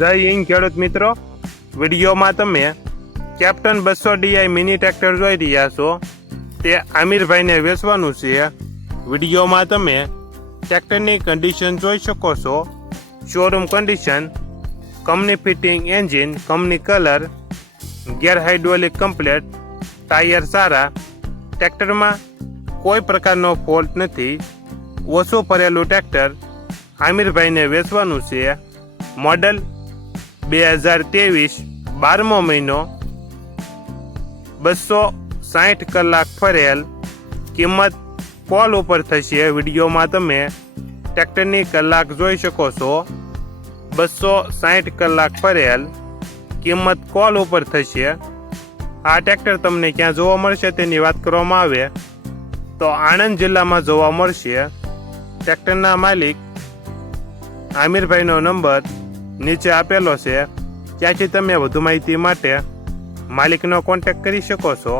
જય હિન્દ ખેડૂત મિત્રો, વિડીયોમાં તમે કેપ્ટન 200 DI મિની ટ્રેક્ટર જોઈ રહ્યા છો. તે આમિરભાઈને વેચવાનું છે. વિડીયોમાં તમે ટ્રેક્ટરની કન્ડિશન જોઈ શકો છો. Showroom condition, company fitting engine, company colour, gear hydraulic complete, tyre સારા. ટ્રેક્ટરમાં કોઈ પ્રકારનો ફોલ્ટ નથી. ઓછું ભરેલું ટ્રેક્ટર આમિરભાઈને વેચવાનું છે. મોડલ 2023, 12મો મહિનો, 260 કલાક ફરેલ. કિંમત કોલ ઉપર થશે. વિડીયોમાં તમે ટ્રેક્ટરની કલાક જોઈ શકો છો. 260 કલાક ફરેલ. કિંમત કોલ ઉપર થશે. આ ટ્રેક્ટર તમને ક્યાં જોવા મળશે તેની વાત કરવામાં આવે તો આણંદ જિલ્લામાં જોવા મળશે. ટ્રેક્ટરના માલિક આમિરભાઈનો નંબર નીચે આપેલો છે, ત્યાંથી તમે વધુ માહિતી માટે માલિકનો કોન્ટેક્ટ કરી શકો છો.